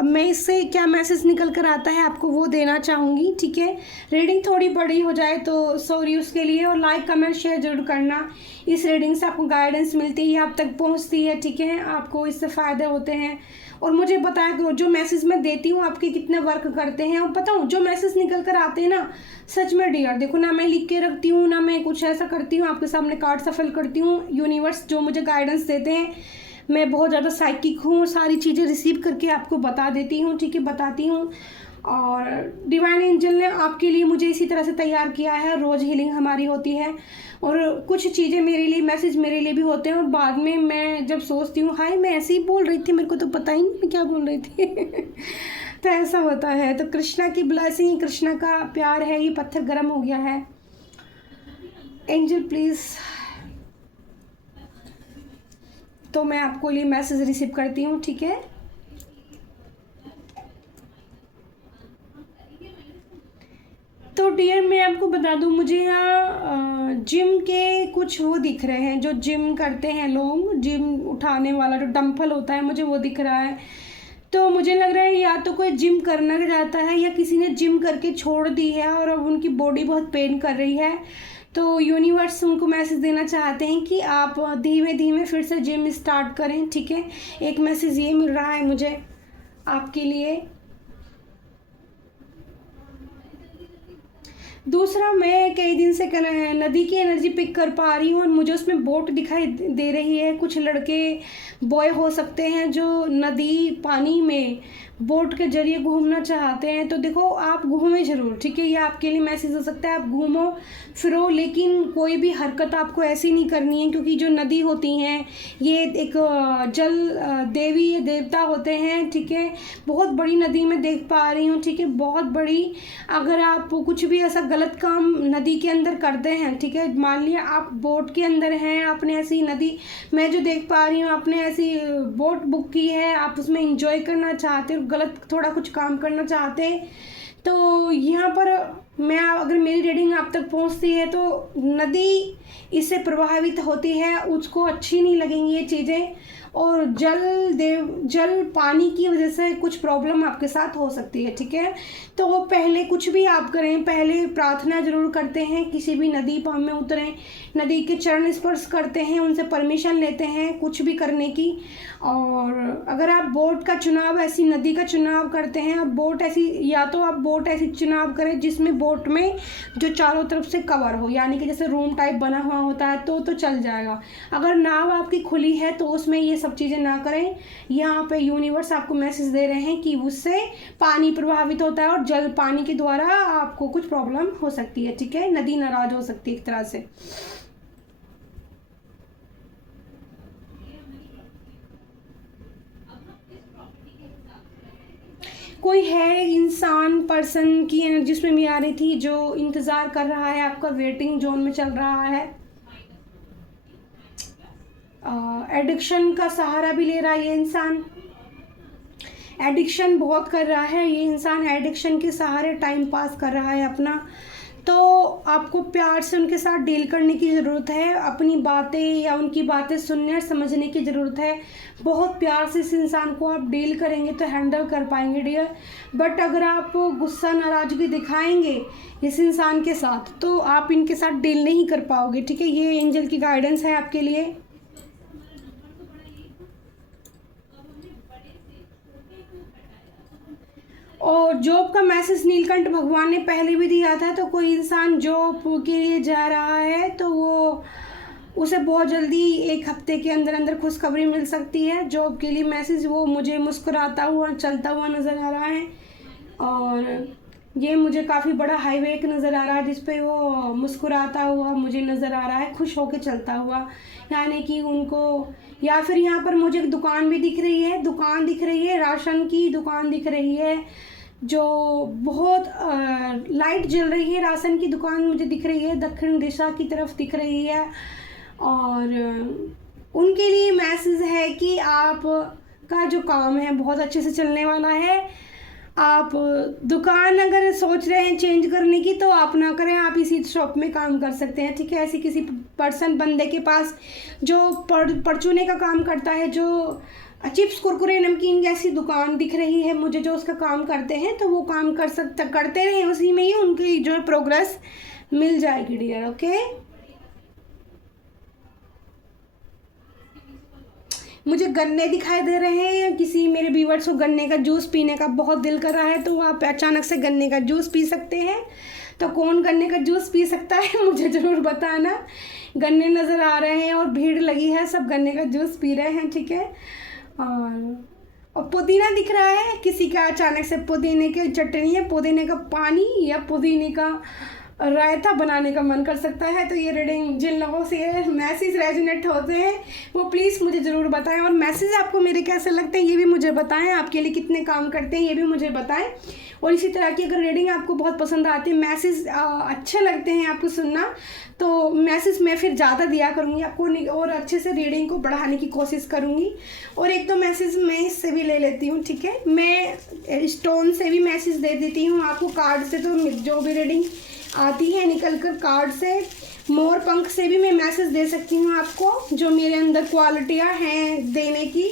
अब मैं इससे क्या मैसेज निकल कर आता है आपको वो देना चाहूँगी, ठीक है। रीडिंग थोड़ी बड़ी हो जाए तो सॉरी उसके लिए, और लाइक कमेंट शेयर जरूर करना। इस रीडिंग से आपको गाइडेंस मिलती है, आप तक पहुँचती है, ठीक है, आपको इससे फ़ायदे होते हैं। और मुझे बताया करो जो मैसेज मैं देती हूँ आपके कितने वर्क करते हैं। और बताऊँ जो मैसेज निकल कर आते हैं ना, सच में डियर, देखो ना मैं लिख के रखती हूँ, ना मैं कुछ ऐसा करती हूँ, आपके सामने कार्ड सफल करती हूँ। यूनिवर्स जो मुझे गाइडेंस देते हैं, मैं बहुत ज़्यादा साइकिक हूँ, सारी चीज़ें रिसीव करके आपको बता देती हूँ, ठीक है, बताती हूँ। और डिवाइन एंजल ने आपके लिए मुझे इसी तरह से तैयार किया है। रोज़ हीलिंग हमारी होती है और कुछ चीज़ें मेरे लिए, मैसेज मेरे लिए भी होते हैं। और बाद में मैं जब सोचती हूँ, हाय मैं ऐसे ही बोल रही थी, मेरे को तो पता ही नहीं मैं क्या बोल रही थी तो ऐसा होता है। तो कृष्णा की ब्लेसिंग, कृष्णा का प्यार है। ये पत्थर गर्म हो गया है। एंजल प्लीज़ तो मैं आपको लिए मैसेज रिसीव करती हूँ, ठीक है। तो डियर मैं आपको बता दूं, मुझे यहाँ जिम के कुछ वो दिख रहे हैं, जो जिम करते हैं लोग, जिम उठाने वाला जो डंपल होता है, मुझे वो दिख रहा है। तो मुझे लग रहा है या तो कोई जिम करना चाहता है या किसी ने जिम करके छोड़ दी है और अब उनकी बॉडी बहुत पेन कर रही है। तो यूनिवर्स उनको मैसेज देना चाहते हैं कि आप धीमे धीमे फिर से जिम स्टार्ट करें, ठीक है। एक मैसेज ये मिल रहा है मुझे आपके लिए। दूसरा, मैं कई दिन से नदी की एनर्जी पिक कर पा रही हूँ और मुझे उसमें बोट दिखाई दे रही है। कुछ लड़के बॉय हो सकते हैं जो नदी पानी में बोट के जरिए घूमना चाहते हैं। तो देखो, आप घूमें ज़रूर, ठीक है। ये आपके लिए मैसेज हो सकता है, आप घूमो फिरो, लेकिन कोई भी हरकत आपको ऐसी नहीं करनी है, क्योंकि जो नदी होती हैं ये एक जल देवी या देवता होते हैं, ठीक है। बहुत बड़ी नदी में देख पा रही हूँ, ठीक है, बहुत बड़ी। अगर आप कुछ भी ऐसा गलत काम नदी के अंदर करते हैं, ठीक है, मान लिया आप बोट के अंदर हैं, आपने ऐसी नदी, मैं जो देख पा रही हूँ, आपने ऐसी बोट बुक की है, आप उसमें इंजॉय करना चाहते हो, गलत थोड़ा कुछ काम करना चाहते हैं, तो यहाँ पर मैं, अगर मेरी रीडिंग आप तक पहुँचती है तो नदी इससे प्रभावित होती है, उसको अच्छी नहीं लगेंगी ये चीज़ें। और जल पानी की वजह से कुछ प्रॉब्लम आपके साथ हो सकती है, ठीक है। तो पहले कुछ भी आप करें, पहले प्रार्थना जरूर करते हैं, किसी भी नदी में उतरें, नदी के चरण स्पर्श करते हैं, उनसे परमिशन लेते हैं कुछ भी करने की। और अगर आप बोट का चुनाव, ऐसी नदी का चुनाव करते हैं और बोट ऐसी, या तो आप बोट ऐसी चुनाव करें जिसमें बोट में जो चारों तरफ से कवर हो, यानी कि जैसे रूम टाइप बना हुआ होता है तो चल जाएगा। अगर नाव आपकी खुली है तो उसमें ये सब चीज़ें ना करें। यहाँ पे यूनिवर्स आपको मैसेज दे रहे हैं कि उससे पानी प्रभावित होता है और जल पानी के द्वारा आपको कुछ प्रॉब्लम हो सकती है, ठीक है। नदी नाराज हो सकती है एक तरह से। कोई है इंसान, पर्सन की एनर्जी उसमें भी आ रही थी जो इंतज़ार कर रहा है, आपका वेटिंग जोन में चल रहा है। एडिक्शन का सहारा भी ले रहा है ये इंसान, एडिक्शन बहुत कर रहा है ये इंसान, एडिक्शन के सहारे टाइम पास कर रहा है अपना। तो आपको प्यार से उनके साथ डील करने की ज़रूरत है, अपनी बातें या उनकी बातें सुनने और समझने की ज़रूरत है। बहुत प्यार से इस इंसान को आप डील करेंगे तो हैंडल कर पाएंगे डियर। बट अगर आप गुस्सा नाराज़गी दिखाएंगे इस इंसान के साथ तो आप इनके साथ डील नहीं कर पाओगे, ठीक है। ये एंजल की गाइडेंस है आपके लिए। और जॉब का मैसेज नीलकंठ भगवान ने पहले भी दिया था। तो कोई इंसान जॉब के लिए जा रहा है तो वो, उसे बहुत जल्दी एक हफ्ते के अंदर अंदर खुशखबरी मिल सकती है जॉब के लिए मैसेज। वो मुझे मुस्कुराता हुआ चलता हुआ नज़र आ रहा है और ये मुझे काफ़ी बड़ा हाईवे एक नज़र आ रहा है जिस पे वो मुस्कुराता हुआ मुझे नज़र आ रहा है, खुश होकर चलता हुआ, यानी कि उनको, या फिर यहाँ पर मुझे एक दुकान भी दिख रही है, दुकान दिख रही है, राशन की दुकान दिख रही है जो बहुत लाइट जल रही है। राशन की दुकान मुझे दिख रही है, दक्षिण दिशा की तरफ दिख रही है। और उनके लिए मैसेज है कि आप का जो काम है बहुत अच्छे से चलने वाला है। आप दुकान अगर सोच रहे हैं चेंज करने की तो आप ना करें, आप इसी शॉप में काम कर सकते हैं, ठीक है। ऐसी किसी पर्सन, बंदे के पास जो परचूने का काम करता है, जो चिप्स कुरकुरे नमकीन की ऐसी दुकान दिख रही है मुझे जो उसका काम करते हैं, तो वो काम करते रहें, उसी में ही उनकी जो प्रोग्रेस मिल जाएगी डियर, ओके। मुझे गन्ने दिखाई दे रहे हैं, किसी मेरे व्यूअर्स को गन्ने का जूस पीने का बहुत दिल कर रहा है तो आप अचानक से गन्ने का जूस पी सकते हैं। तो कौन गन्ने का जूस पी सकता है मुझे ज़रूर बताना। गन्ने नज़र आ रहे हैं और भीड़ लगी है, सब गन्ने का जूस पी रहे हैं, ठीक है। और पुदीना दिख रहा है किसी का, अचानक से पुदीने की चटनी या पुदीने का पानी या पुदीने का रायता बनाने का मन कर सकता है। तो ये रीडिंग जिन लोगों से मैसेज रेजोनेट होते हैं वो प्लीज़ मुझे ज़रूर बताएं, और मैसेज आपको मेरे कैसे लगते हैं ये भी मुझे बताएं, आपके लिए कितने काम करते हैं ये भी मुझे बताएं। और इसी तरह की अगर रीडिंग आपको बहुत पसंद आती है, मैसेज अच्छे लगते हैं आपको सुनना, तो मैसेज मैं फिर ज़्यादा दिया करूँगी आपको, और अच्छे से रीडिंग को बढ़ाने की कोशिश करूँगी। और एक तो मैसेज मैं इससे भी ले लेती हूँ, ठीक है, मैं स्टोन से भी मैसेज दे देती हूँ आपको, कार्ड से तो जो भी रीडिंग आती है निकल कर कार्ड से, मोर पंख से भी मैं मैसेज दे सकती हूँ आपको, जो मेरे अंदर क्वालिटियाँ हैं देने की।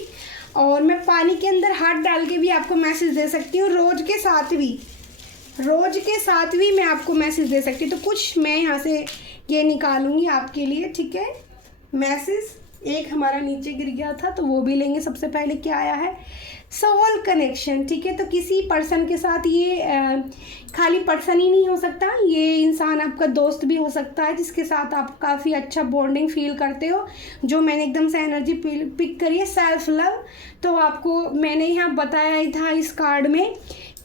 और मैं पानी के अंदर हाथ डाल के भी आपको मैसेज दे सकती हूँ, रोज़ के साथ भी मैं आपको मैसेज दे सकती हूँ। तो कुछ मैं यहाँ से ये निकालूंगी आपके लिए, ठीक है। मैसेज एक हमारा नीचे गिर गया था तो वो भी लेंगे। सबसे पहले क्या आया है, सोल कनेक्शन, ठीक है। तो किसी पर्सन के साथ, ये खाली पर्सन ही नहीं हो सकता, ये इंसान आपका दोस्त भी हो सकता है जिसके साथ आप काफ़ी अच्छा बॉन्डिंग फील करते हो। जो मैंने एकदम से एनर्जी पिक करी है, सेल्फ लव। तो आपको मैंने यहाँ बताया ही था इस कार्ड में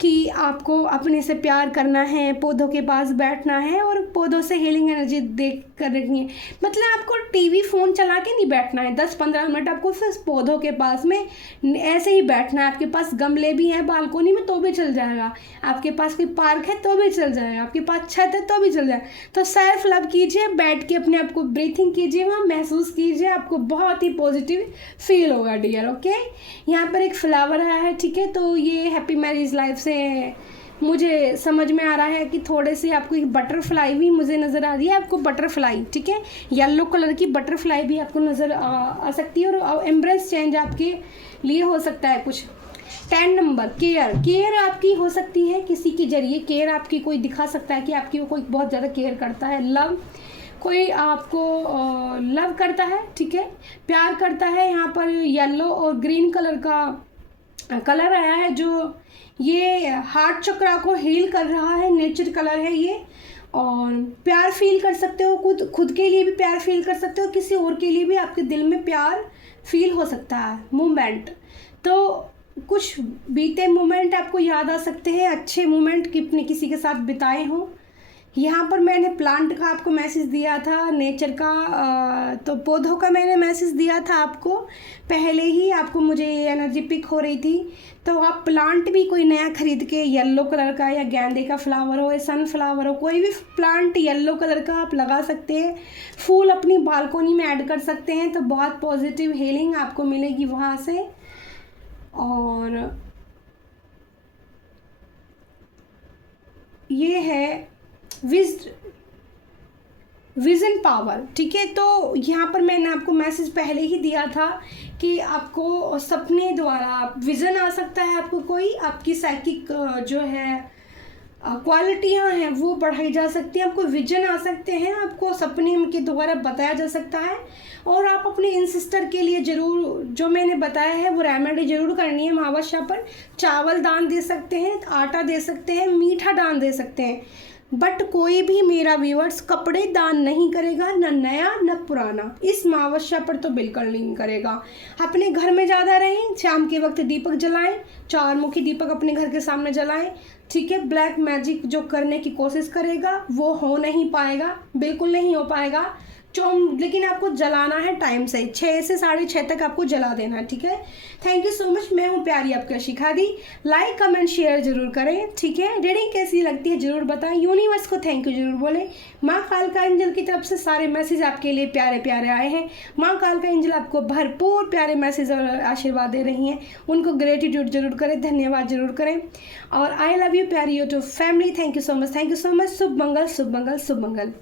कि आपको अपने से प्यार करना है, पौधों के पास बैठना है और पौधों से हीलिंग एनर्जी देख कर रखनी है। मतलब आपको टीवी फ़ोन चला के नहीं बैठना है 10-15 मिनट, आपको सिर्फ पौधों के पास में ऐसे ही बैठना है। आपके पास गमले भी हैं बालकोनी में तो भी चल जाएगा, आपके पास कोई पार्क है तो भी चल जाएगा, आपके पास छत है तो भी चल जाएगा। तो सेल्फ लव कीजिए, बैठ के अपने आप को ब्रीथिंग कीजिए, वहाँ महसूस कीजिए, आपको बहुत ही पॉजिटिव फील होगा डियर। ओके, यहाँ पर एक फ्लावर आया है, ठीक है। तो ये हैप्पी मैरिज लाइफ से मुझे समझ में आ रहा है कि थोड़े से आपको एक बटरफ्लाई भी मुझे नज़र आ रही है, आपको बटरफ्लाई, ठीक है, येलो कलर की बटरफ्लाई भी आपको नज़र आ सकती है। और एम्ब्रेस चेंज आपके लिए हो सकता है कुछ। 10 नंबर, केयर आपकी हो सकती है, किसी के जरिए केयर आपकी कोई दिखा सकता है कि आपकी वो कोई बहुत ज़्यादा केयर करता है। लव, कोई आपको लव करता है, ठीक है, प्यार करता है। यहाँ पर येलो और ग्रीन कलर का कलर आया है, जो ये हार्ट चक्रा को हील कर रहा है, नेचर कलर है ये। और प्यार फील कर सकते हो, खुद के लिए भी प्यार फील कर सकते हो, किसी और के लिए भी आपके दिल में प्यार फील हो सकता है। मोमेंट, तो कुछ बीते मोमेंट आपको याद आ सकते हैं, अच्छे मोमेंट कि अपने किसी के साथ बिताए हों। यहाँ पर मैंने प्लांट का आपको मैसेज दिया था, नेचर का, तो पौधों का मैंने मैसेज दिया था आपको पहले ही, आपको मुझे एनर्जी पिक हो रही थी। तो आप प्लांट भी कोई नया खरीद के, येलो कलर का या गेंदे का फ्लावर हो या सनफ्लावर हो, कोई भी प्लांट येलो कलर का आप लगा सकते हैं, फूल अपनी बालकोनी में ऐड कर सकते हैं, तो बहुत पॉजिटिव हीलिंग आपको मिलेगी वहाँ से। और ये है विजन पावर, ठीक है। तो यहाँ पर मैंने आपको मैसेज पहले ही दिया था कि आपको सपने द्वारा विज़न आ सकता है, आपको कोई आपकी साइकिक जो है क्वालिटियाँ हैं वो बढ़ाई जा सकती हैं, आपको विजन आ सकते हैं, आपको सपने के द्वारा बताया जा सकता है। और आप अपने इंसिस्टर के लिए ज़रूर जो मैंने बताया है वो रेमेडी ज़रूर करनी है। अमावस्या पर चावल दान दे सकते हैं, आटा दे सकते हैं, मीठा दान दे सकते हैं, बट कोई भी मेरा व्यूअर्स कपड़े दान नहीं करेगा, न नया न पुराना, इस अमावस्या पर तो बिल्कुल नहीं करेगा। अपने घर में ज़्यादा रहें, शाम के वक्त दीपक जलाएं, 4 मुखी दीपक अपने घर के सामने जलाएं, ठीक है। ब्लैक मैजिक जो करने की कोशिश करेगा वो हो नहीं पाएगा, बिल्कुल नहीं हो पाएगा। लेकिन आपको जलाना है टाइम से, 6 से 6:30 तक आपको जला देना है, ठीक है। थैंक यू सो मच, मैं हूँ प्यारी आपका शिखादी। लाइक कमेंट शेयर जरूर करें, ठीक है। रीडिंग कैसी लगती है जरूर बताएं, यूनिवर्स को थैंक यू जरूर बोलें। माँ कालका एंजल की तरफ से सारे मैसेज आपके लिए प्यारे प्यारे आए हैं। माँ कालका एंजल आपको भरपूर प्यारे मैसेज और आशीर्वाद दे रही हैं, उनको ग्रेटिट्यूड जरूर करें, धन्यवाद जरूर करें। और आई लव यू प्यारी YouTube family, thank you so much, thank you so much. Shubh Mangal, Shubh Mangal, Shubh Mangal.